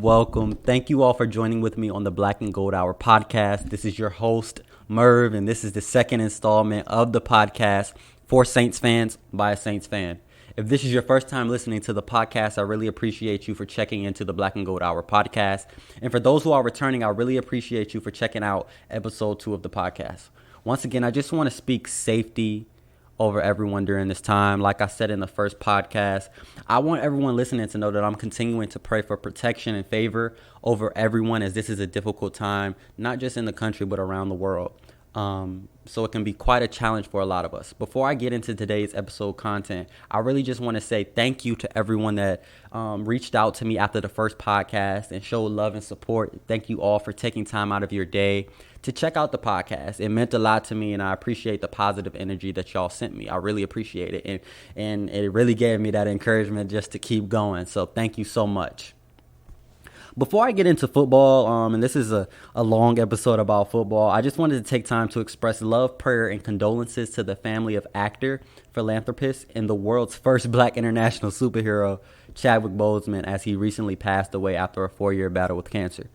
Welcome. Thank you all for joining with me on the Black and Gold Hour podcast. This is your host, Merv, and this is the second installment of the podcast for Saints fans by a Saints fan. If this is your first time listening to the podcast, I really appreciate you for checking into the Black and Gold Hour podcast. And for those who are returning, I really appreciate you for checking out episode 2 of the podcast. Once again, I just want to speak safety over everyone during this time. Like I said in the first podcast, I want everyone listening to know that I'm continuing to pray for protection and favor over everyone, as this is a difficult time, not just in the country, but around the world. So it can be quite a challenge for a lot of us. Before I get into today's episode content, I really just want to say thank you to everyone that reached out to me after the first podcast and showed love and support. Thank you all for taking time out of your day to check out the podcast. It meant a lot to me, and I appreciate the positive energy that y'all sent me. I really appreciate it. And it really gave me that encouragement just to keep going. So thank you so much. Before I get into football, and this is a long episode about football, I just wanted to take time to express love, prayer, and condolences to the family of actor, philanthropist, and the world's first Black international superhero, Chadwick Boseman, as he recently passed away after a 4-year battle with cancer.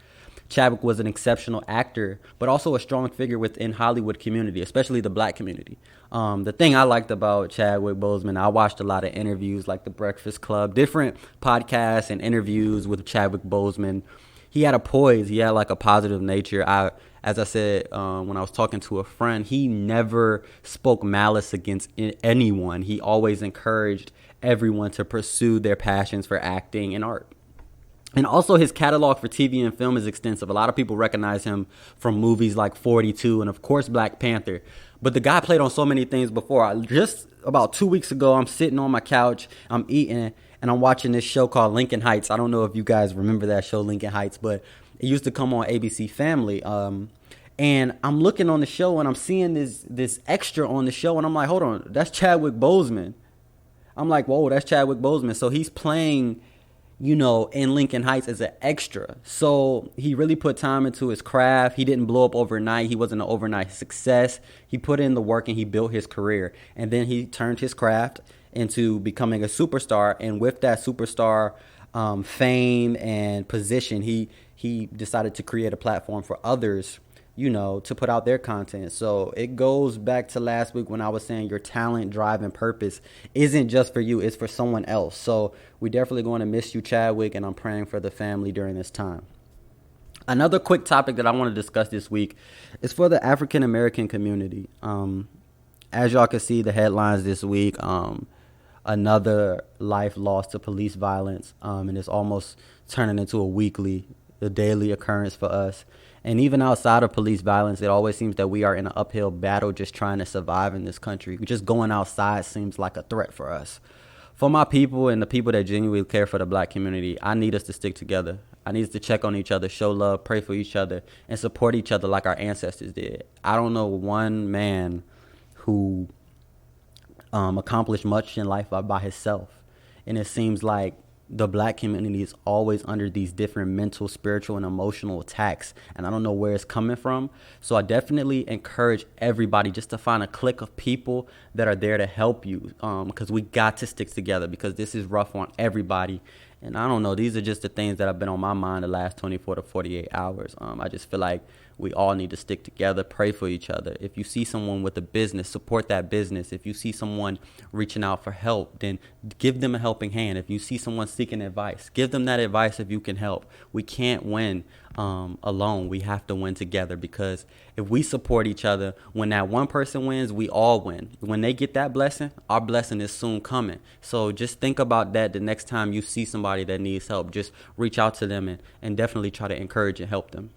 Chadwick was an exceptional actor, but also a strong figure within Hollywood community, especially the Black community. The thing I liked about Chadwick Boseman, I watched a lot of interviews like The Breakfast Club, different podcasts and interviews with Chadwick Boseman. He had a poise. He had like a positive nature. As I said, when I was talking to a friend, he never spoke malice against anyone. He always encouraged everyone to pursue their passions for acting and art. And also his catalog for TV and film is extensive. A lot of people recognize him from movies like 42 and, of course, Black Panther. But the guy played on so many things before. Just about 2 weeks ago, I'm sitting on my couch, I'm eating, and I'm watching this show called Lincoln Heights. I don't know if you guys remember that show, Lincoln Heights, but it used to come on ABC Family. And I'm looking on the show, and I'm seeing this extra on the show, and I'm like, hold on, that's Chadwick Boseman. I'm like, whoa, that's Chadwick Boseman. So he's playing, in Lincoln Heights as an extra. So he really put time into his craft. He didn't blow up overnight. He wasn't an overnight success. He put in the work and he built his career. And then he turned his craft into becoming a superstar. And with that superstar fame and position, he decided to create a platform for others, to put out their content. So it goes back to last week when I was saying your talent, drive, and purpose isn't just for you, it's for someone else. So we're definitely going to miss you, Chadwick, and I'm praying for the family during this time. Another quick topic that I want to discuss this week is for the African American community. As y'all can see, the headlines this week, another life lost to police violence, and it's almost turning into a daily occurrence for us. And even outside of police violence, it always seems that we are in an uphill battle just trying to survive in this country. Just going outside seems like a threat for us. For my people and the people that genuinely care for the Black community, I need us to stick together. I need us to check on each other, show love, pray for each other, and support each other like our ancestors did. I don't know one man who accomplished much in life by himself. And it seems like the Black community is always under these different mental, spiritual, and emotional attacks. And I don't know where it's coming from. So I definitely encourage everybody just to find a clique of people that are there to help you, because we got to stick together, because this is rough on everybody. And I don't know, these are just the things that have been on my mind the last 24 to 48 hours. I just feel like we all need to stick together, pray for each other. If you see someone with a business, support that business. If you see someone reaching out for help, then give them a helping hand. If you see someone seeking advice, give them that advice if you can help. We can't win alone. We have to win together, because if we support each other, when that one person wins, we all win. When they get that blessing, our blessing is soon coming. So just think about that the next time you see somebody that needs help. Just reach out to them and definitely try to encourage and help them.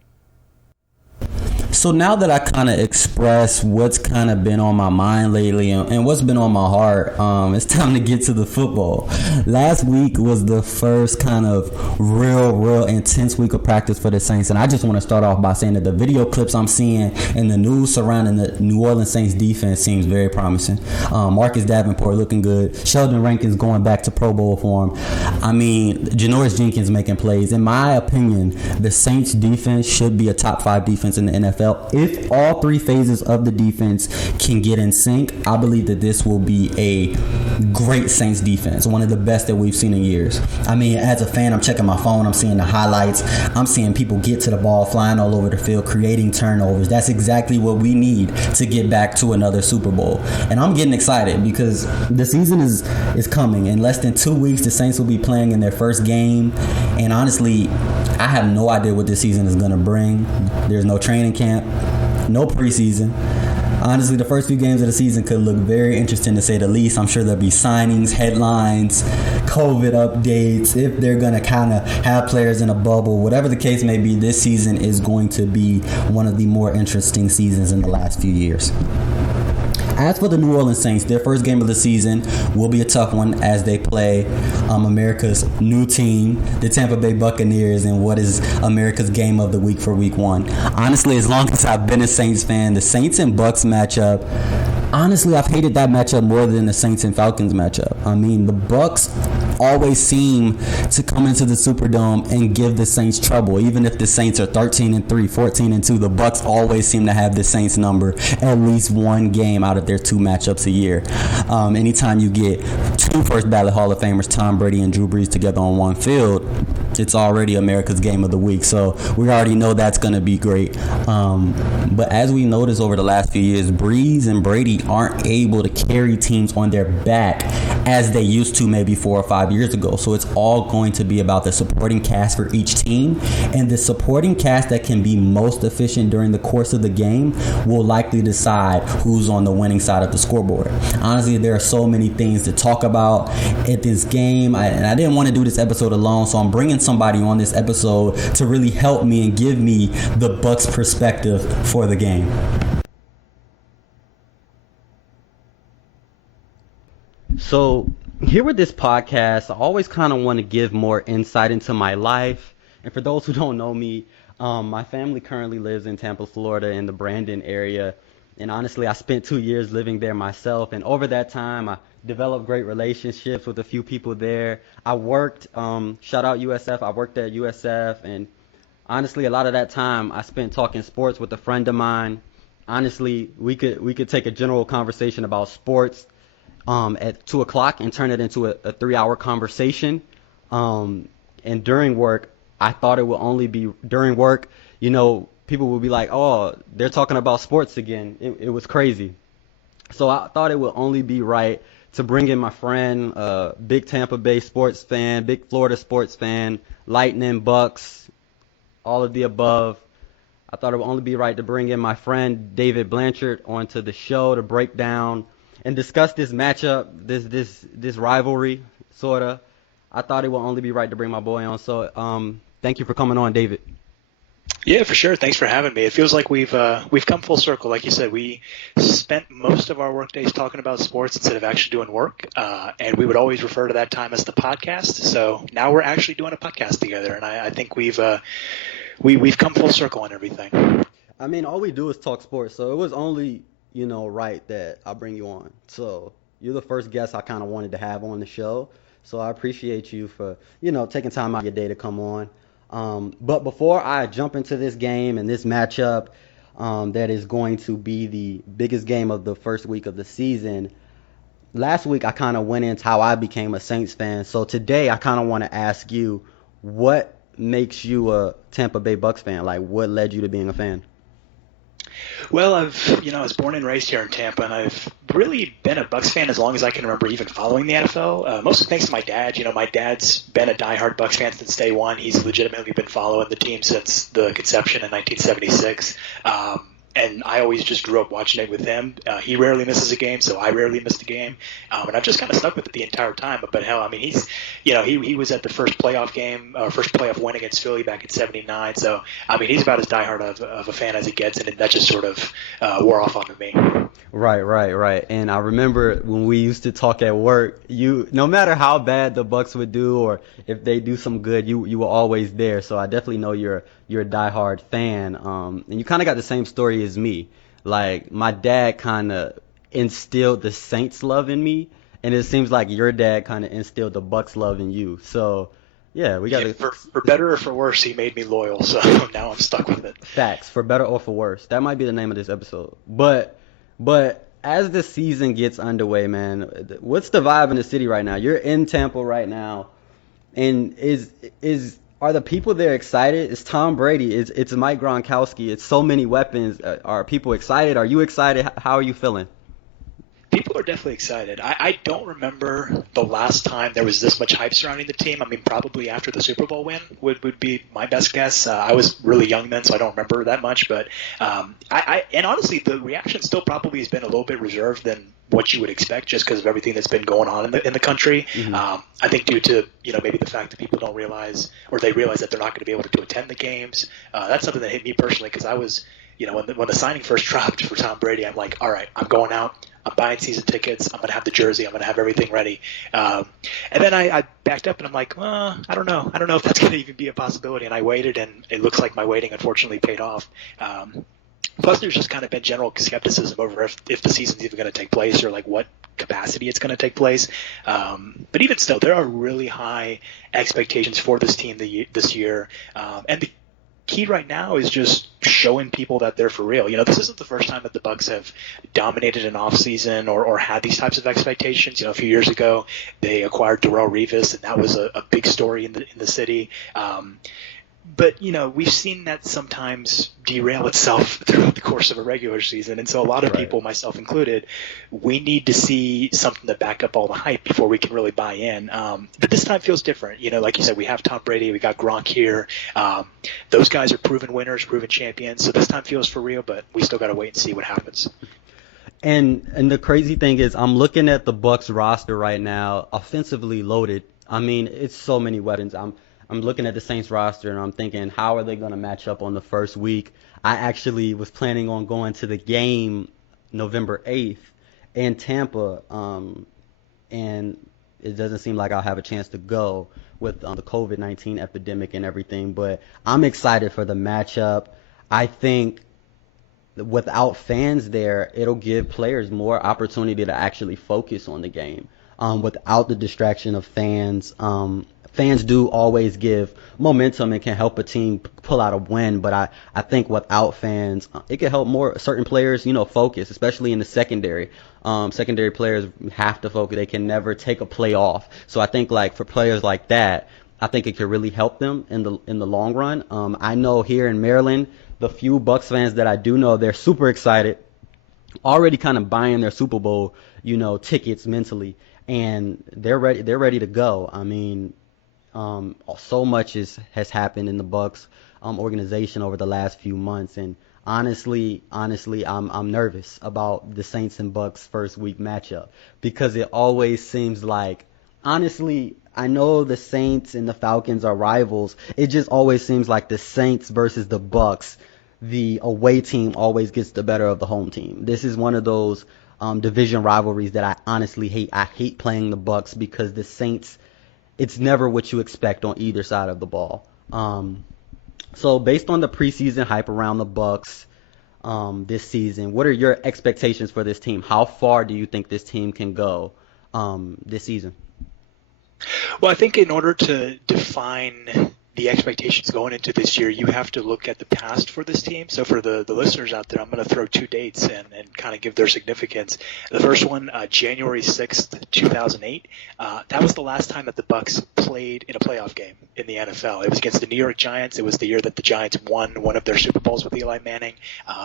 So now that I kind of express what's kind of been on my mind lately and what's been on my heart, it's time to get to the football. Last week was the first kind of real intense week of practice for the Saints, and I just want to start off by saying that the video clips I'm seeing and the news surrounding the New Orleans Saints defense seems very promising. Marcus Davenport looking good. Sheldon Rankins going back to Pro Bowl form. I mean, Janoris Jenkins making plays. In my opinion, the Saints defense should be a top 5 defense in the NFL. If all 3 phases of the defense can get in sync, I believe that this will be a great Saints defense, one of the best that we've seen in years. I mean, as a fan, I'm checking my phone, I'm seeing the highlights, I'm seeing people get to the ball, flying all over the field, creating turnovers. That's exactly what we need to get back to another Super Bowl. And I'm getting excited because the season is coming. In less than 2 weeks, the Saints will be playing in their first game. And honestly, I have no idea what this season is going to bring. There's no training camp, no preseason. Honestly, the first few games of the season could look very interesting to say the least. I'm sure there'll be signings, headlines, COVID updates, if they're going to kind of have players in a bubble. Whatever the case may be, this season is going to be one of the more interesting seasons in the last few years. As for the New Orleans Saints, their first game of the season will be a tough one as they play America's new team, the Tampa Bay Buccaneers, in what is America's game of the week for week 1. Honestly, as long as I've been a Saints fan, the Saints and Bucs matchup, honestly, I've hated that matchup more than the Saints and Falcons matchup. I mean, the Bucs always seem to come into the Superdome and give the Saints trouble. Even if the Saints are 13-3, 14-2, the Bucs always seem to have the Saints number at least one game out of their 2 matchups a year. Anytime you get 2 first ballot Hall of Famers, Tom Brady and Drew Brees, together on one field, it's already America's game of the week. So we already know that's going to be great. But as we noticed over the last few years, Brees and Brady aren't able to carry teams on their back as they used to maybe 4 or 5 years ago. So it's all going to be about the supporting cast for each team, and the supporting cast that can be most efficient during the course of the game will likely decide who's on the winning side of the scoreboard. Honestly, there are so many things to talk about at this game, and I didn't want to do this episode alone, so I'm bringing somebody on this episode to really help me and give me the Bucs perspective for the game. So here with this podcast, I always kind of want to give more insight into my life. And for those who don't know me, my family currently lives in Tampa, Florida, in the Brandon area. And honestly, I spent 2 years living there myself. And over that time, I developed great relationships with a few people there. I worked, shout out USF, I worked at USF. And honestly, a lot of that time I spent talking sports with a friend of mine. Honestly, we could take a general conversation about sports at 2 o'clock and turn it into a 3-hour conversation. And during work, I thought it would only be during work, people would be like, oh, they're talking about sports again. It was crazy. So I thought it would only be right to bring in my friend, big Tampa Bay sports fan, big Florida sports fan, Lightning, Bucks, all of the above. I thought it would only be right to bring in my friend David Blanchard onto the show to break down and discuss this matchup, this rivalry, sorta. I thought it would only be right to bring my boy on. So, thank you for coming on, David. Yeah, for sure. Thanks for having me. It feels like we've come full circle. Like you said, we spent most of our work days talking about sports instead of actually doing work, and we would always refer to that time as the podcast. So now we're actually doing a podcast together, and I think we've come full circle on everything. I mean, all we do is talk sports, so it was only right that I bring you on. So you're the first guest I kind of wanted to have on the show. So I appreciate you for, taking time out of your day to come on. But before I jump into this game and this matchup that is going to be the biggest game of the first week of the season, last week I kind of went into how I became a Saints fan. So today I kind of want to ask you, what makes you a Tampa Bay Bucks fan? Like, what led you to being a fan? Well, I was born and raised here in Tampa, and I've really been a Bucs fan as long as I can remember even following the NFL. Mostly thanks to my dad. My dad's been a diehard Bucs fan since day one. He's legitimately been following the team since the conception in 1976. and I always just grew up watching it with him. He rarely misses a game, so I rarely missed a game, and I've just kind of stuck with it the entire time. But hell, I mean, he was at the first playoff game, or first playoff win against Philly back in '79. So I mean, he's about as diehard of a fan as it gets, and that just sort of wore off onto me. Right. And I remember when we used to talk at work, no matter how bad the Bucks would do or if they do some good, you were always there. So I definitely know you're a diehard fan. And you kind of got the same story as me. Like my dad kind of instilled the Saints love in me, and it seems like your dad kind of instilled the Bucks love in you. So yeah, we got Yeah, to for better or for worse, he made me loyal, so now I'm stuck with it. facts for better or for worse. That might be the name of this episode. But as the season gets underway, man, what's the vibe in the city right now? You're in Tampa right now, and are the people there excited? It's Tom Brady. It's Mike Gronkowski. It's so many weapons. Are people excited? Are you excited? How are you feeling? People are definitely excited. I don't remember the last time there was this much hype surrounding the team. I mean, probably after the Super Bowl win would be my best guess. I was really young then, so I don't remember that much. But and honestly, the reaction still probably has been a little bit reserved than what you would expect, just because of everything that's been going on in the country. Mm-hmm. I think due to maybe the fact that people don't realize, or they realize that they're not going to be able to attend the games. That's something that hit me personally, because I was, when the signing first dropped for Tom Brady, I'm like, all right, I'm going out. I'm buying season tickets. I'm going to have the jersey. I'm going to have everything ready. And then I backed up and I'm like, well, I don't know. I don't know if that's going to even be a possibility. And I waited, and it looks like my waiting unfortunately paid off. Plus, there's just kind of been general skepticism over if the season's even going to take place, or like what capacity it's going to take place. But even still, there are really high expectations for this team this year. And the key right now is just showing people that they're for real. This isn't the first time that the Bucks have dominated an offseason or had these types of expectations. A few years ago, they acquired Darrelle Revis, and that was a big story in the city. But, we've seen that sometimes derail itself throughout the course of a regular season. And so a lot of people, myself included, we need to see something to back up all the hype before we can really buy in. But this time feels different. Like you said, we have Tom Brady, we got Gronk here. Those guys are proven winners, proven champions. So this time feels for real, but we still got to wait and see what happens. And the crazy thing is, I'm looking at the Bucks roster right now, offensively loaded. I mean, it's so many weapons. I'm looking at the Saints roster and I'm thinking, how are they going to match up on the first week? I actually was planning on going to the game November 8th in Tampa, and it doesn't seem like I'll have a chance to go with the COVID-19 epidemic and everything. But I'm excited for the matchup. I think without fans there, it'll give players more opportunity to actually focus on the game. Without the distraction of fans, fans do always give momentum and can help a team pull out a win. But I think without fans, it can help certain players, focus, especially in the secondary. Secondary players have to focus. They can never take a play off. So I think like for players like that, I think it could really help them in the long run. I know here in Maryland, the few Bucks fans that I do know, they're super excited, already kind of buying their Super Bowl, tickets mentally, and they're ready to go. I mean, so much has happened in the Bucks organization over the last few months, and honestly, I'm nervous about the Saints and Bucks first week matchup, because it always seems like, honestly, I know the Saints and the Falcons are rivals. It just always seems like the Saints versus the Bucks, the away team always gets the better of the home team. This is one of those division rivalries that I honestly hate. I hate playing the Bucks because the Saints, it's never what you expect on either side of the ball. So based on the preseason hype around the Bucks this season, what are your expectations for this team? How far do you think this team can go this season? Well, I think in order to define the expectations going into this year, you have to look at the past for this team. So for the listeners out there, I'm going to throw two dates and kind of give their significance. The first one, January 6th, 2008. That was the last time that the Bucks played in a playoff game in the NFL. It was against the New York Giants. It was the year that the Giants won one of their Super Bowls with Eli Manning.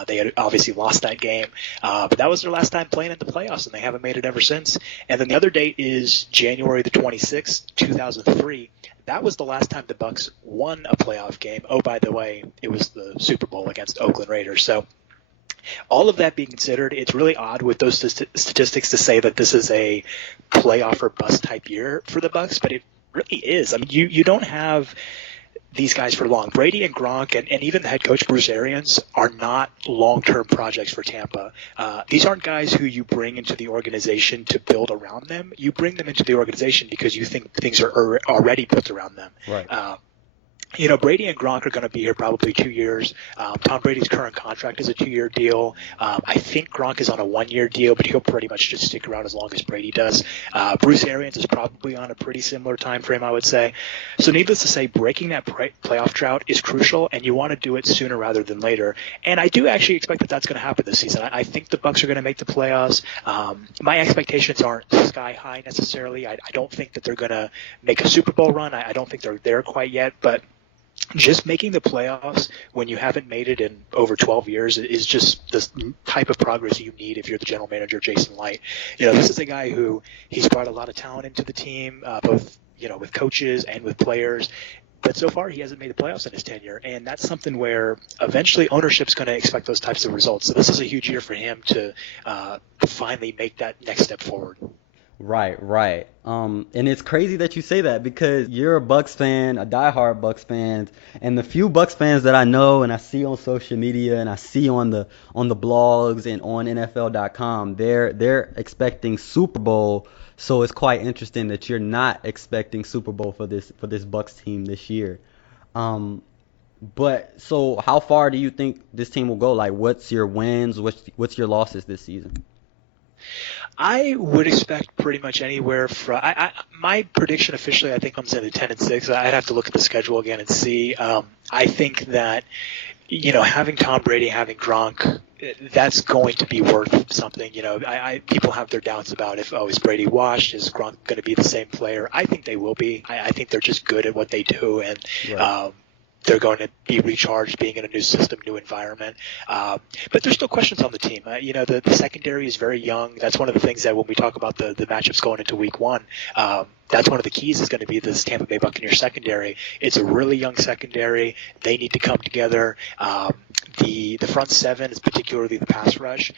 They had obviously lost that game, but that was their last time playing in the playoffs, and they haven't made it ever since. And then the other date is January the 26th, 2003. That was the last time the Bucks won a playoff game. Oh, by the way, it was the Super Bowl against Oakland Raiders. So All of that being considered, it's really odd with those statistics to say that this is a playoff or bust type year for the Bucs, but it really is. I mean, you don't have these guys for long. Brady and Gronk and even the head coach Bruce Arians are not long-term projects for Tampa. These aren't guys who you bring into the organization to build around them. You bring them into the organization because you think things are already built around them. Right. Brady and Gronk are going to be here probably 2 years. Tom Brady's current contract is a 2-year deal. I think Gronk is on a 1-year deal, but he'll pretty much just stick around as long as Brady does. Bruce Arians is probably on a pretty similar time frame, I would say. So needless to say, breaking that playoff drought is crucial, and you want to do it sooner rather than later. And I do actually expect that that's going to happen this season. I think the Bucs are going to make the playoffs. My expectations aren't sky high necessarily. I don't think that they're going to make a Super Bowl run. I don't think they're there quite yet, but just making the playoffs when you haven't made it in over 12 years is just the type of progress you need if you're the general manager, Jason Light. This is a guy who he's brought a lot of talent into the team, both with coaches and with players. But so far, he hasn't made the playoffs in his tenure, and that's something where eventually ownership's going to expect those types of results. So this is a huge year for him to finally make that next step forward. Right. And it's crazy that you say that because you're a Bucks fan, a diehard Bucks fan, and the few Bucks fans that I know and I see on social media and I see on the blogs and on NFL.com, they're expecting Super Bowl. So it's quite interesting that you're not expecting Super Bowl for this Bucks team this year. But so how far do you think this team will go? Like, what's your wins? What's your losses this season? I would expect pretty much anywhere from my prediction officially I think comes in at 10-6. I'd have to look at the schedule again and see. I think that having Tom Brady, having Gronk, that's going to be worth something. People have their doubts about is Brady washed? Is Gronk going to be the same player? I think they will be. I think they're just good at what they do, and Right. they're going to be recharged being in a new system, new environment. But there's still questions on the team. The secondary is very young. That's one of the things that when we talk about the matchups going into week one, that's one of the keys is going to be this Tampa Bay Buccaneers secondary. It's a really young secondary. They need to come together. The front seven is particularly the pass rush.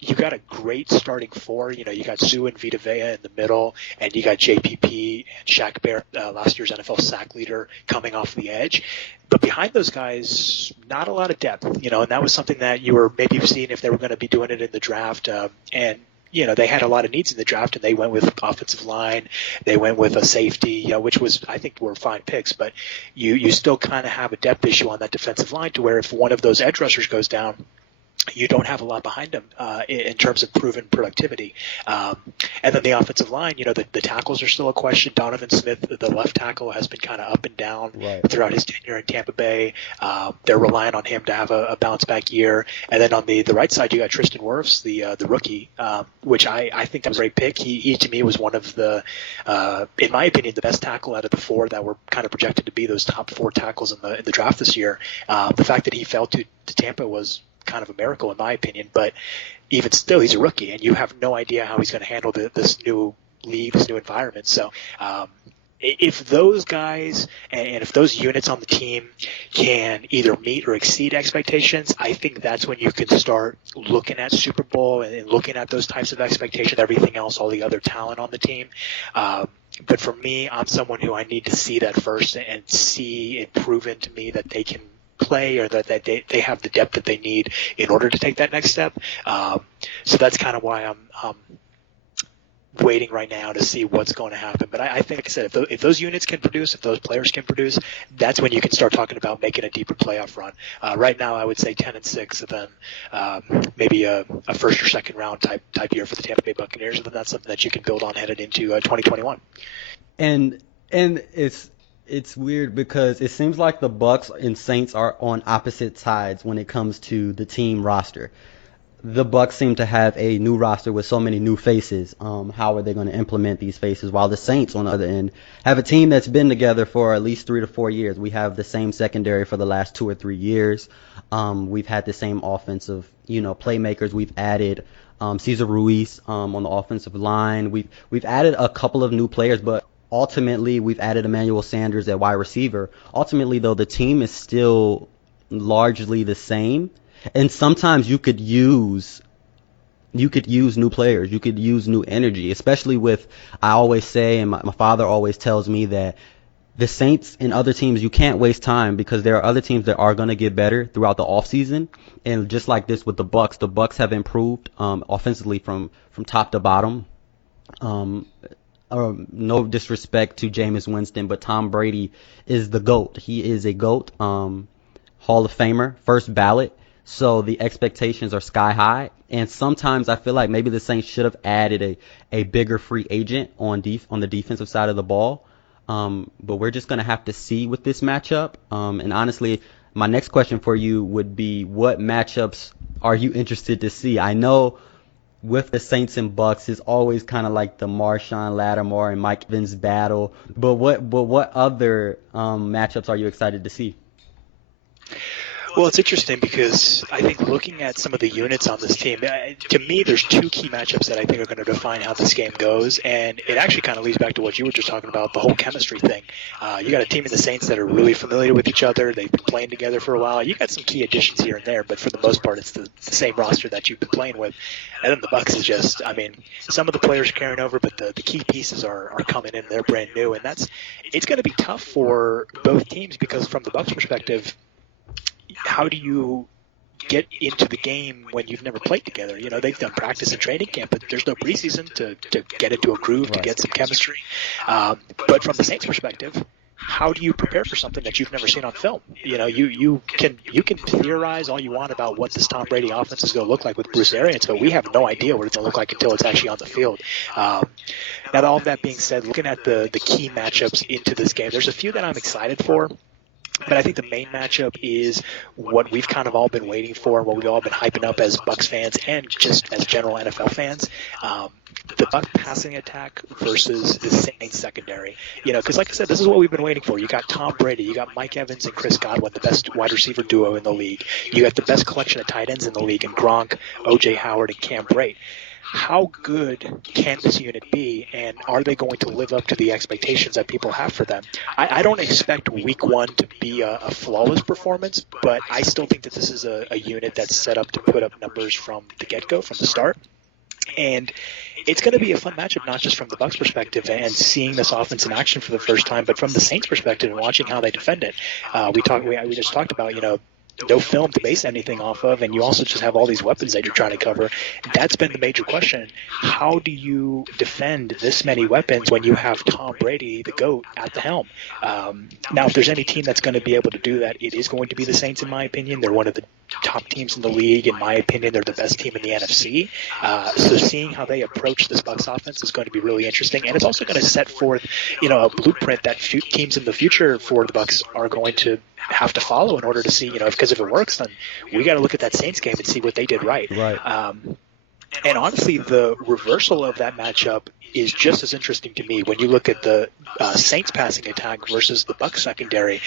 You got a great starting four. You got Sue and Vita Vea in the middle, and you got JPP and Shaq Barrett, last year's NFL sack leader, coming off the edge. But behind those guys, not a lot of depth, and that was something that you were maybe seeing if they were going to be doing it in the draft. And they had a lot of needs in the draft, and they went with offensive line. They went with a safety, which I think were fine picks. But you still kind of have a depth issue on that defensive line to where if one of those edge rushers goes down, you don't have a lot behind them in terms of proven productivity. And then the offensive line, the tackles are still a question. Donovan Smith, the left tackle, has been kind of up and down throughout his tenure in Tampa Bay. They're relying on him to have a bounce-back year. And then on the right side, you got Tristan Wirfs, the rookie, which I think that was a great pick. He to me, was one of the, in my opinion, the best tackle out of the four that were kind of projected to be those top four tackles in the draft this year. The fact that he fell to Tampa was kind of a miracle in my opinion, but even still, he's a rookie, and you have no idea how he's going to handle this new league, this new environment. So if those guys and if those units on the team can either meet or exceed expectations, I think that's when you can start looking at Super Bowl and looking at those types of expectations, everything else, all the other talent on the team. But for me, I'm someone who I need to see that first and see it proven to me that they can play or that they have the depth that they need in order to take that next step. So that's kind of why I'm waiting right now to see what's going to happen. But I think, like I said, if those units can produce, if those players can produce, that's when you can start talking about making a deeper playoff run. Right now, I would say 10-6, and then maybe a first or second round type year for the Tampa Bay Buccaneers, and then that's something that you can build on headed into 2021. And it's weird because it seems like the Bucks and Saints are on opposite sides when it comes to the team roster. The Bucks seem to have a new roster with so many new faces. How are they going to implement these faces? While the Saints, on the other end, have a team that's been together for at least 3 to 4 years. We have the same secondary for the last 2 or 3 years. We've had the same offensive, playmakers. We've added Cesar Ruiz on the offensive line. We've added a couple of new players, but ultimately we've added Emmanuel Sanders at wide receiver. Ultimately, though, the team is still largely the same. And sometimes you could use new players. You could use new energy, especially with, I always say, and my father always tells me that the Saints and other teams, you can't waste time because there are other teams that are going to get better throughout the offseason. And just like this with the Bucks have improved offensively from top to bottom. Um, no disrespect to Jameis Winston, but Tom Brady is the GOAT. He is a GOAT, Hall of Famer, first ballot. So the expectations are sky high. And sometimes I feel like maybe the Saints should have added a bigger free agent on the defensive side of the ball. But we're just going to have to see with this matchup. And honestly, my next question for you would be, what matchups are you interested to see? I know with the Saints and Bucks is always kind of like the Marshawn Lattimore and Mike Evans battle. But what other matchups are you excited to see? Well, it's interesting because I think looking at some of the units on this team, to me, there's two key matchups that I think are going to define how this game goes, and it actually kind of leads back to what you were just talking about, the whole chemistry thing. You got a team in the Saints that are really familiar with each other. They've been playing together for a while. You got some key additions here and there, but for the most part, it's the same roster that you've been playing with. And then the Bucks is just, I mean, some of the players are carrying over, but the key pieces are coming in. They're brand new, and it's going to be tough for both teams because from the Bucks perspective, how do you get into the game when you've never played together? You know, they've done practice and training camp, but there's no preseason to get into a groove, to get some chemistry. But from the Saints' perspective, how do you prepare for something that you've never seen on film? You know, you can theorize all you want about what this Tom Brady offense is going to look like with Bruce Arians, but we have no idea what it's going to look like until it's actually on the field. Now, all of that being said, looking at the key matchups into this game, there's a few that I'm excited for. But I think the main matchup is what we've kind of all been waiting for, what we've all been hyping up as Bucs fans and just as general NFL fans. The Bucs passing attack versus the Saints secondary. You know, because like I said, this is what we've been waiting for. You got Tom Brady, you got Mike Evans and Chris Godwin, the best wide receiver duo in the league. You got the best collection of tight ends in the league in Gronk, O.J. Howard, and Cam Brate. How good can this unit be, and are they going to live up to the expectations that people have for them? I don't expect week one to be a flawless performance, but I still think that this is a unit that's set up to put up numbers from the get-go, from the start. And it's going to be a fun matchup, not just from the Bucs perspective and seeing this offense in action for the first time, but from the Saints perspective and watching how they defend it. We just talked about, you know, no film to base anything off of, and you also just have all these weapons that you're trying to cover. That's been the major question. How do you defend this many weapons when you have Tom Brady, the GOAT, at the helm? Now, if there's any team that's going to be able to do that, it is going to be the Saints, in my opinion. They're one of the top teams in the league. In my opinion, they're the best team in the NFC. So seeing how they approach this Bucs offense is going to be really interesting, and it's also going to set forth, you know, a blueprint that teams in the future for the Bucs are going to have to follow in order to see, you know, because if it works, then we got to look at that Saints game and see what they did right. And honestly, the reversal of that matchup is just as interesting to me when you look at the Saints passing attack versus the Bucs secondary.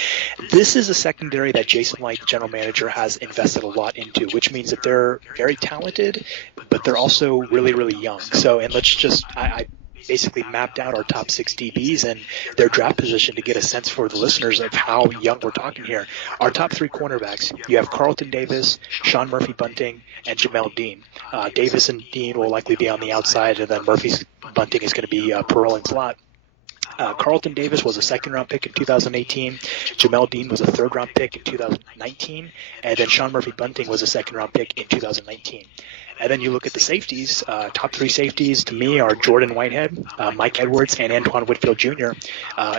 This is a secondary that Jason Light, the general manager, has invested a lot into, which means that they're very talented, but they're also really, really young. So, and let's just, I basically mapped out our top 6 DBs and their draft position to get a sense for the listeners of how young we're talking here. Our top 3 cornerbacks, you have Carlton Davis, Sean Murphy-Bunting, and Jamel Dean. Davis and Dean will likely be on the outside, and then Bunting is going to be a rolling slot. Carlton Davis was a second-round pick in 2018. Jamel Dean was a third-round pick in 2019. And then Sean Murphy-Bunting was a second-round pick in 2019. And then you look at the safeties. Top 3 safeties to me are Jordan Whitehead, Mike Edwards, and Antoine Whitfield Jr.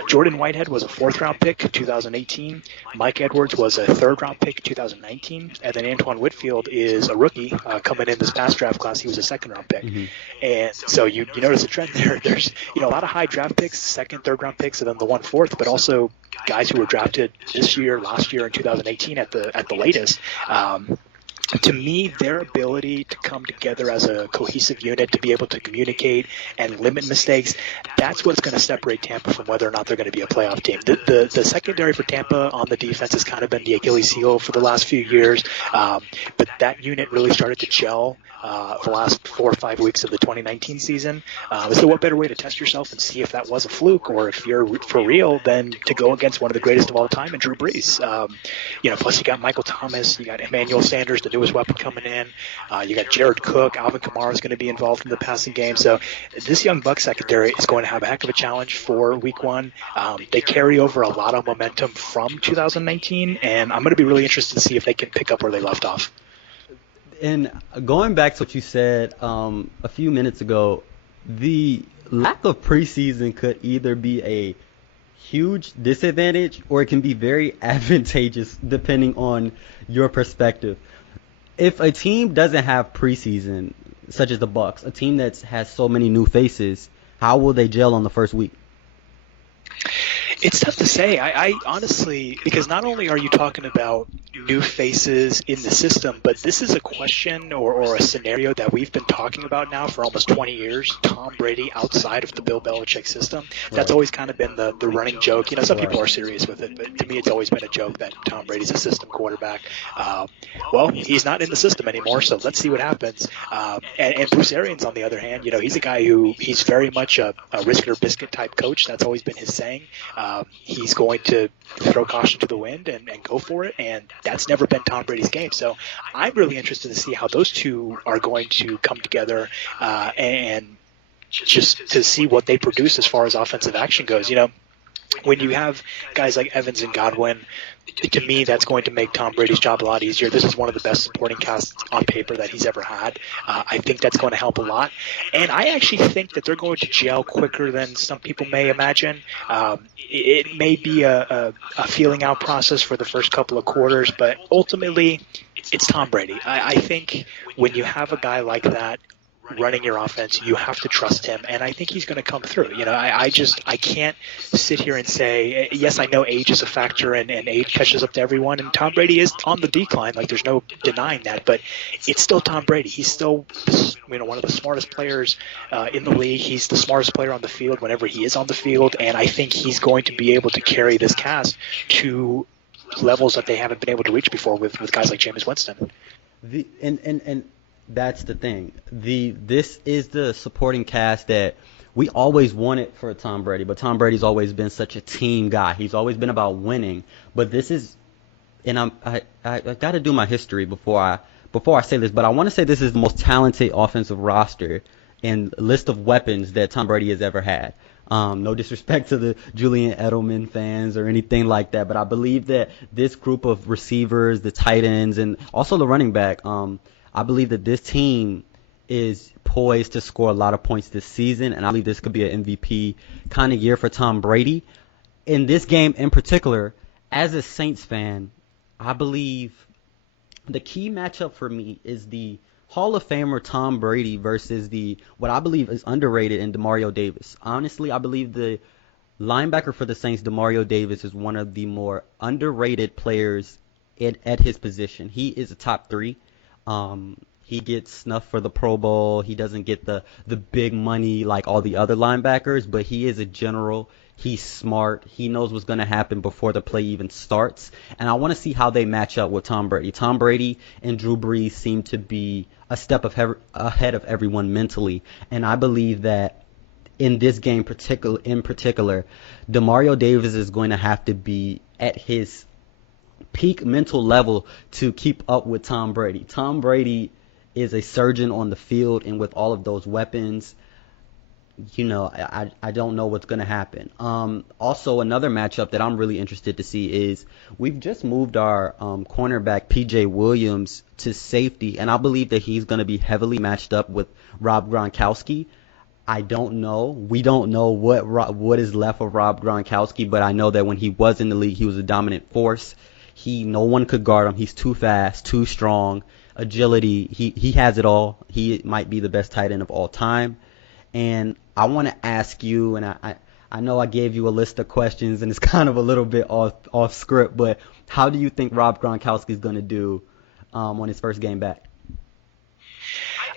Jordan Whitehead was a 4th-round pick in 2018. Mike Edwards was a 3rd-round pick in 2019. And then Antoine Whitfield is a rookie coming in this past draft class. He was a 2nd-round pick. Mm-hmm. And so you notice a trend there. There's, you know, a lot of high draft picks, 2nd, 3rd-round picks, and then the 1/4, but also guys who were drafted this year, last year, in 2018 at the latest. To me, their ability to come together as a cohesive unit, to be able to communicate and limit mistakes, that's what's going to separate Tampa from whether or not they're going to be a playoff team. The secondary for Tampa on the defense has kind of been the Achilles heel for the last few years, but that unit really started to gel the last 4 or 5 weeks of the 2019 season. So what better way to test yourself and see if that was a fluke, or if you're for real, than to go against one of the greatest of all time, and Drew Brees. You know, plus you got Michael Thomas, you got Emmanuel Sanders, the newest weapon coming in. You got Jared Cook, Alvin Kamara is going to be involved in the passing game. So this young Bucs secondary is going to have a heck of a challenge for Week 1. They carry over a lot of momentum from 2019, and I'm going to be really interested to see if they can pick up where they left off. And going back to what you said a few minutes ago, the lack of preseason could either be a huge disadvantage or it can be very advantageous depending on your perspective. If a team doesn't have preseason, such as the Bucs, a team that has so many new faces, how will they gel on the first week? It's tough to say. I honestly, because not only are you talking about new faces in the system, but this is a question or a scenario that we've been talking about now for almost 20 years. Tom Brady outside of the Bill Belichick system. That's always kind of been the running joke. You know, some people are serious with it, but to me it's always been a joke that Tom Brady's a system quarterback. Well, he's not in the system anymore, so let's see what happens. And Bruce Arians, on the other hand, you know, he's a guy who he's very much a risk it or biscuit type coach. That's always been his saying. He's going to throw caution to the wind and go for it, and that's never been Tom Brady's game. So I'm really interested to see how those two are going to come together and just to see what they produce as far as offensive action goes. You know, when you have guys like Evans and Godwin, to me, that's going to make Tom Brady's job a lot easier. This is one of the best supporting casts on paper that he's ever had. I think that's going to help a lot. And I actually think that they're going to gel quicker than some people may imagine. It may be a feeling out process for the first couple of quarters, but ultimately, it's Tom Brady. I think when you have a guy like that running your offense, you have to trust him, and I think he's going to come through. You know, I can't sit here and say, yes, I know age is a factor, and age catches up to everyone, and Tom Brady is on the decline. Like, there's no denying that, but it's still Tom Brady. He's still, you know, one of the smartest players in the league. He's the smartest player on the field whenever he is on the field, and I think he's going to be able to carry this cast to levels that they haven't been able to reach before with guys like Jameis Winston. And that's the thing. This is the supporting cast that we always wanted for Tom Brady, but Tom Brady's always been such a team guy. He's always been about winning. But this is, and I got to do my history before I say this, but I want to say this is the most talented offensive roster and list of weapons that Tom Brady has ever had. No disrespect to the Julian Edelman fans or anything like that, but I believe that this group of receivers, the tight ends, and also the running back, I believe that this team is poised to score a lot of points this season, and I believe this could be an MVP kind of year for Tom Brady. In this game in particular, as a Saints fan, I believe the key matchup for me is the Hall of Famer Tom Brady versus what I believe is underrated in Demario Davis. Honestly, I believe the linebacker for the Saints, Demario Davis, is one of the more underrated players at his position. He is a top 3. He gets snuffed for the Pro Bowl. He doesn't get the big money like all the other linebackers, but he is a general. He's smart. He knows what's going to happen before the play even starts. And I want to see how they match up with Tom Brady. Tom Brady and Drew Brees seem to be a step ahead of everyone mentally. And I believe that in this game in particular, Demario Davis is going to have to be at his peak mental level to keep up with Tom Brady. Tom Brady is a surgeon on the field, and with all of those weapons, you know, I don't know what's going to happen. Also, another matchup that I'm really interested to see is we've just moved our cornerback P.J. Williams to safety, and I believe that he's going to be heavily matched up with Rob Gronkowski. I don't know. We don't know what is left of Rob Gronkowski, but I know that when he was in the league, he was a dominant force. No one could guard him. He's too fast, too strong, agility. He has it all. He might be the best tight end of all time. And I want to ask you, and I know I gave you a list of questions, and it's kind of a little bit off script, but how do you think Rob Gronkowski is going to do on his first game back?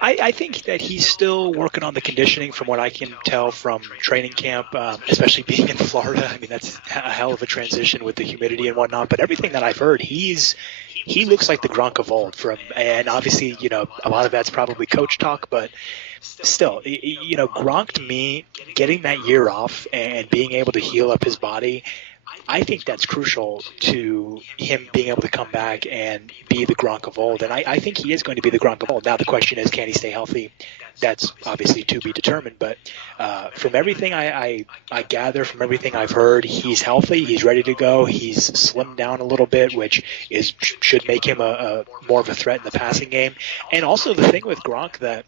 I think that he's still working on the conditioning from what I can tell from training camp, especially being in Florida. I mean, that's a hell of a transition with the humidity and whatnot. But everything that I've heard, he looks like the Gronk of old. And obviously, you know, a lot of that's probably coach talk, but still, you know, Gronk to me, getting that year off and being able to heal up his body, I think that's crucial to him being able to come back and be the Gronk of old. And I think he is going to be the Gronk of old. Now the question is, can he stay healthy? That's obviously to be determined. But from everything I gather, from everything I've heard, he's healthy. He's ready to go. He's slimmed down a little bit, which should make him a more of a threat in the passing game. And also the thing with Gronk that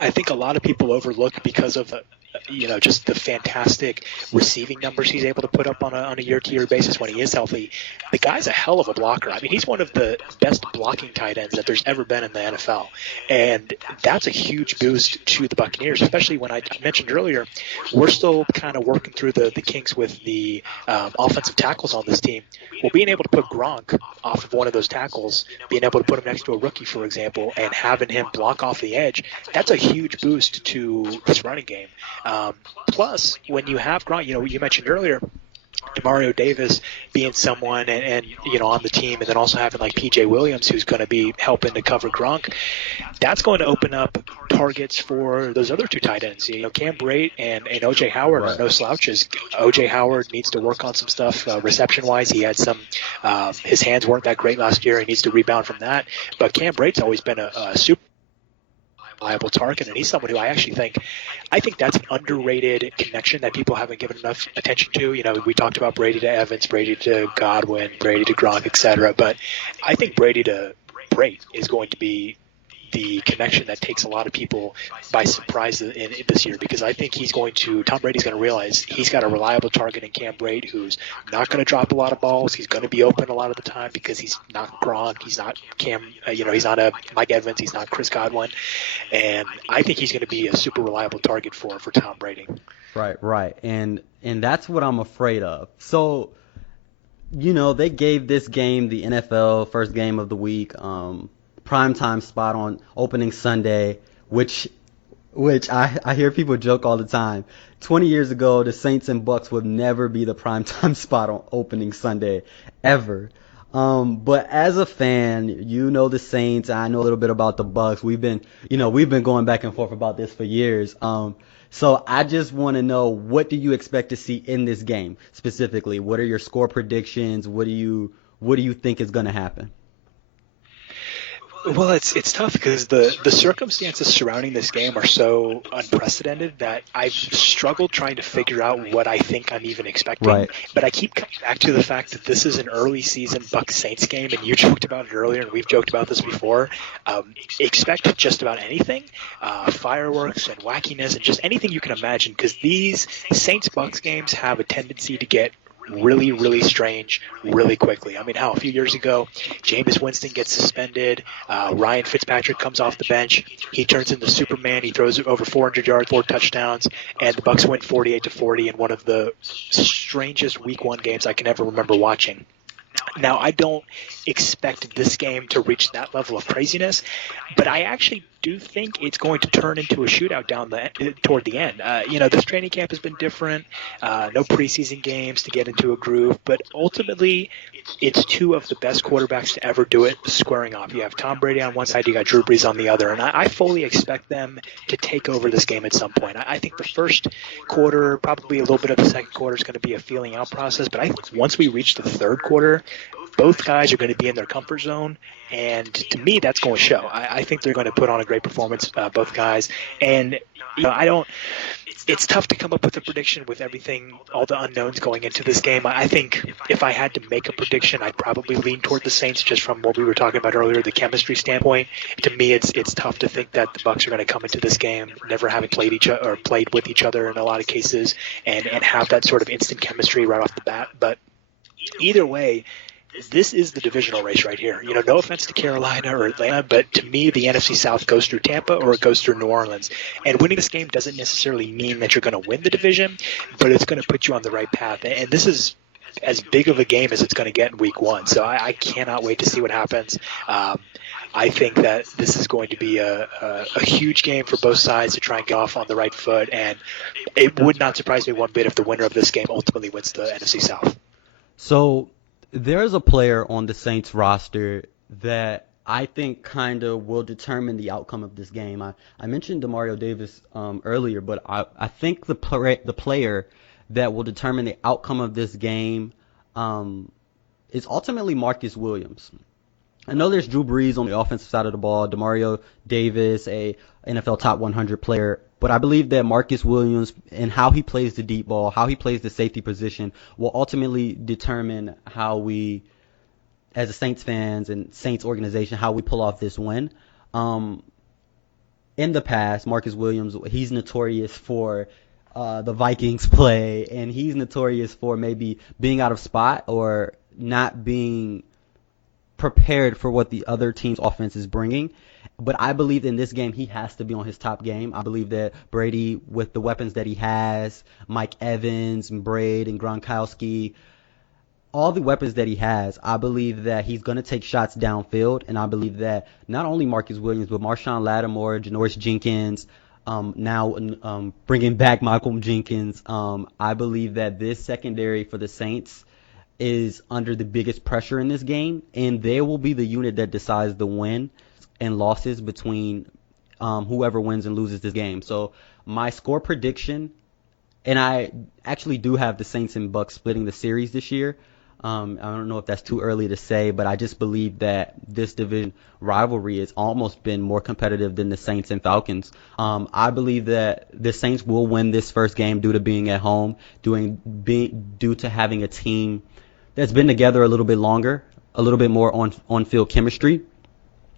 I think a lot of people overlook because of just the fantastic receiving numbers he's able to put up on a year-to-year basis when he is healthy. The guy's a hell of a blocker. I mean, he's one of the best blocking tight ends that there's ever been in the NFL. And that's a huge boost to the Buccaneers, especially when I mentioned earlier, we're still kind of working through the kinks with the offensive tackles on this team. Well, being able to put Gronk off of one of those tackles, being able to put him next to a rookie, for example, and having him block off the edge, that's a huge boost to this running game. Plus, when you have Gronk, you mentioned earlier, Mario Davis being someone and on the team, and then also having like PJ Williams who's going to be helping to cover Gronk, that's going to open up targets for those other two tight ends. Cam Brate and OJ Howard are no slouches. OJ Howard needs to work on some stuff reception wise. He had some his hands weren't that great last year. He needs to rebound from that. But Cam Brate's always been a super reliable target, and he's someone who I think that's an underrated connection that people haven't given enough attention to. We talked about Brady to Evans, Brady to Godwin, Brady to Gronk, etc. But I think Brady to Brate is going to be the connection that takes a lot of people by surprise in this year, because I think Tom Brady's going to realize he's got a reliable target in Cam Brate who's not going to drop a lot of balls. He's going to be open a lot of the time because he's not Gronk, he's not Cam, he's not a Mike Evans, he's not Chris Godwin, and I think he's going to be a super reliable target for Tom Brady. Right, and that's what I'm afraid of. So, they gave this game the NFL first game of the week. Primetime spot on opening Sunday, which I hear people joke all the time. 20 years ago, the Saints and Bucks would never be the primetime spot on opening Sunday, ever. But as a fan, the Saints, I know a little bit about the Bucks. We've been going back and forth about this for years. So I just want to know, what do you expect to see in this game specifically? What are your score predictions? What do you think is going to happen? Well, it's tough because the circumstances surrounding this game are so unprecedented that I've struggled trying to figure out what I think I'm even expecting. Right. But I keep coming back to the fact that this is an early season Bucs Saints game, and you joked about it earlier, and we've joked about this before. Expect just about anything, fireworks and wackiness and just anything you can imagine, because these Saints Bucs games have a tendency to get really, really strange really quickly. I mean, a few years ago, Jameis Winston gets suspended. Ryan Fitzpatrick comes off the bench. He turns into Superman. He throws over 400 yards, 4 touchdowns, and the Bucs win 48-40 in one of the strangest Week 1 games I can ever remember watching. Now, I don't expect this game to reach that level of craziness, but I actually do think it's going to turn into a shootout toward the end. This training camp has been different. No preseason games to get into a groove, but ultimately, it's two of the best quarterbacks to ever do it squaring off. You have Tom Brady on one side, you got Drew Brees on the other, and I fully expect them to take over this game at some point. I think the first quarter, probably a little bit of the second quarter, is going to be a feeling out process, but I think once we reach the third quarter, both guys are going to be in their comfort zone, and to me, that's going to show. I think they're going to put on a great performance, both guys, and it's tough to come up with a prediction with everything, all the unknowns going into this game. I think if I had to make a prediction, I'd probably lean toward the Saints just from what we were talking about earlier, the chemistry standpoint. To me, it's tough to think that the Bucs are going to come into this game never having played with each other in a lot of cases and have that sort of instant chemistry right off the bat. But either way, this is the divisional race right here. No offense to Carolina or Atlanta, but to me, the NFC South goes through Tampa or it goes through New Orleans. And winning this game doesn't necessarily mean that you're going to win the division, but it's going to put you on the right path. And this is as big of a game as it's going to get in Week 1. So I cannot wait to see what happens. I think that this is going to be a huge game for both sides to try and get off on the right foot. And it would not surprise me one bit if the winner of this game ultimately wins the NFC South. So there's a player on the Saints roster that I think kind of will determine the outcome of this game. I mentioned Demario Davis earlier, but I think the player that will determine the outcome of this game um, is ultimately Marcus Williams. I know there's Drew Brees on the offensive side of the ball, Demario Davis, a NFL top 100 player, but I believe that Marcus Williams and how he plays the deep ball, how he plays the safety position, will ultimately determine how we, as a Saints fans and Saints organization, how we pull off this win. Um, in the past, Marcus Williams, he's notorious for the Vikings play, and he's notorious for maybe being out of spot or not being prepared for what the other team's offense is bringing. But I believe in this game he has to be on his top game. I believe that Brady, with the weapons that he has, Mike Evans and Braid and Gronkowski, all the weapons that he has, I believe that he's going to take shots downfield, and I believe that not only Marcus Williams, but Marshawn Lattimore, Janoris Jenkins, now bringing back Malcolm Jenkins, I believe that this secondary for the Saints is under the biggest pressure in this game, and they will be the unit that decides the win and losses between whoever wins and loses this game. So my score prediction, and I actually do have the Saints and Bucks splitting the series this year. I don't know if that's too early to say, but I just believe that this division rivalry has almost been more competitive than the Saints and Falcons. I believe that the Saints will win this first game due to being at home, due to having a team that's been together a little bit longer, a little bit more on field chemistry.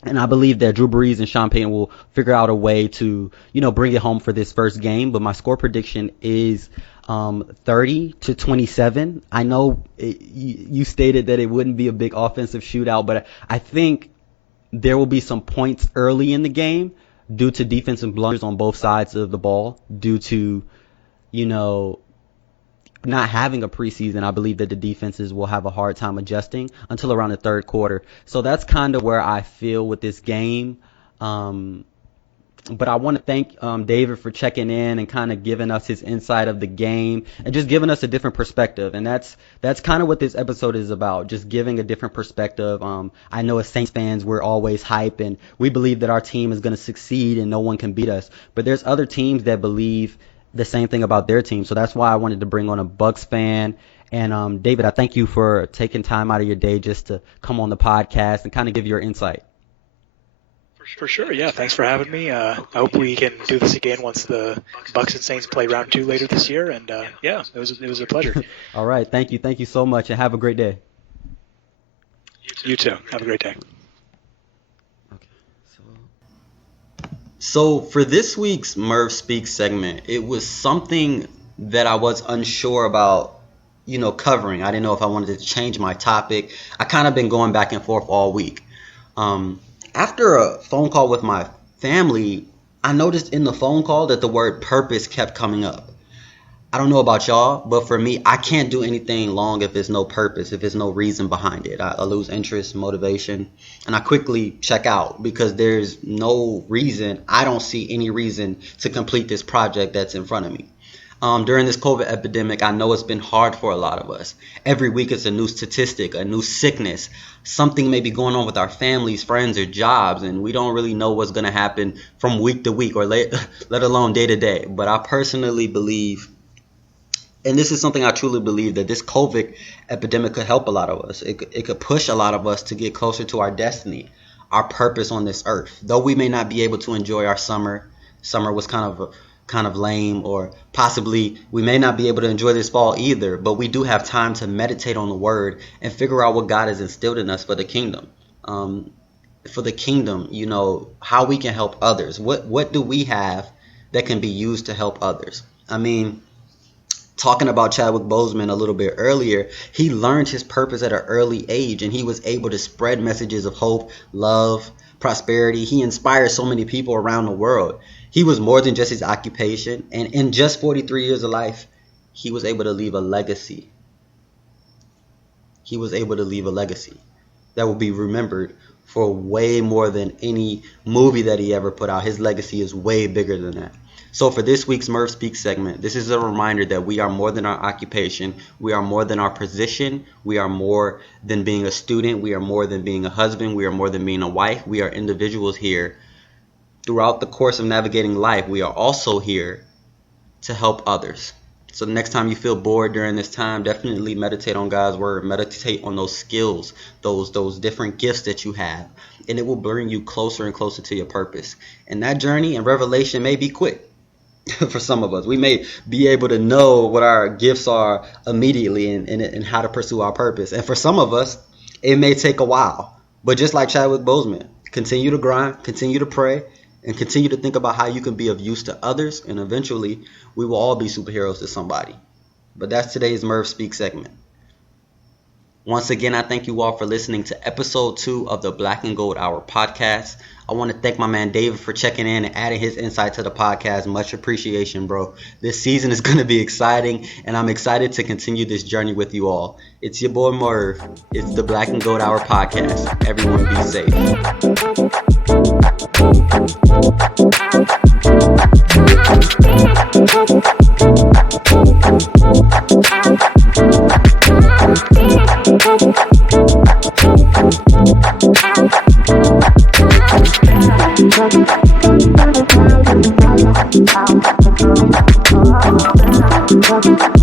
And I believe that Drew Brees and Sean Payton will figure out a way to, bring it home for this first game. But my score prediction is 30-27. I know you stated that it wouldn't be a big offensive shootout, but I think there will be some points early in the game due to defensive blunders on both sides of the ball, due to, not having a preseason. I believe that the defenses will have a hard time adjusting until around the third quarter. So that's kind of where I feel with this game. But I want to thank David for checking in and kind of giving us his insight of the game and just giving us a different perspective. And that's kind of what this episode is about, just giving a different perspective. I know as Saints fans, we're always hype and we believe that our team is going to succeed and no one can beat us. But there's other teams that believe the same thing about their team. So that's why I wanted to bring on a Bucks fan. And David, I thank you for taking time out of your day just to come on the podcast and kind of give your insight. For sure, yeah. Thanks for having me. I hope we can do this again once the Bucks and Saints play round 2 later this year. And yeah, it was a pleasure. All right, thank you so much, and have a great day. You too. Have a great day. So for this week's Merv Speaks segment, it was something that I was unsure about, covering. I didn't know if I wanted to change my topic. I kind of been going back and forth all week. After a phone call with my family, I noticed in the phone call that the word purpose kept coming up. I don't know about y'all, but for me, I can't do anything long if there's no purpose, if there's no reason behind it. I lose interest, motivation, and I quickly check out because there's no reason. I don't see any reason to complete this project that's in front of me. During this COVID epidemic, I know it's been hard for a lot of us. Every week it's a new statistic, a new sickness. Something may be going on with our families, friends, or jobs, and we don't really know what's going to happen from week to week or let alone day to day. But I personally believe, and this is something I truly believe, that this COVID epidemic could help a lot of us. It could push a lot of us to get closer to our destiny, our purpose on this earth. Though we may not be able to enjoy our summer was kind of lame, or possibly we may not be able to enjoy this fall either, but we do have time to meditate on the word and figure out what God has instilled in us for the kingdom. How we can help others. What do we have that can be used to help others? I mean, talking about Chadwick Boseman a little bit earlier, he learned his purpose at an early age, and he was able to spread messages of hope, love, prosperity. He inspired so many people around the world. He was more than just his occupation, and in just 43 years of life, he was able to leave a legacy. He was able to leave a legacy that will be remembered for way more than any movie that he ever put out. His legacy is way bigger than that. So for this week's Merv Speaks segment, this is a reminder that we are more than our occupation. We are more than our position. We are more than being a student. We are more than being a husband. We are more than being a wife. We are individuals here. Throughout the course of navigating life, we are also here to help others. So the next time you feel bored during this time, definitely meditate on God's word. Meditate on those skills, those different gifts that you have, and it will bring you closer and closer to your purpose. And that journey and revelation may be quick. For some of us, we may be able to know what our gifts are immediately and how to pursue our purpose. And for some of us, it may take a while. But just like Chadwick Boseman, continue to grind, continue to pray, and continue to think about how you can be of use to others. And eventually, we will all be superheroes to somebody. But that's today's Merv Speak segment. Once again, I thank you all for listening to episode 2 of the Black and Gold Hour podcast. I want to thank my man David for checking in and adding his insight to the podcast. Much appreciation, bro. This season is going to be exciting, and I'm excited to continue this journey with you all. It's your boy Merv. It's the Black and Gold Hour podcast. Everyone be safe. Thank you.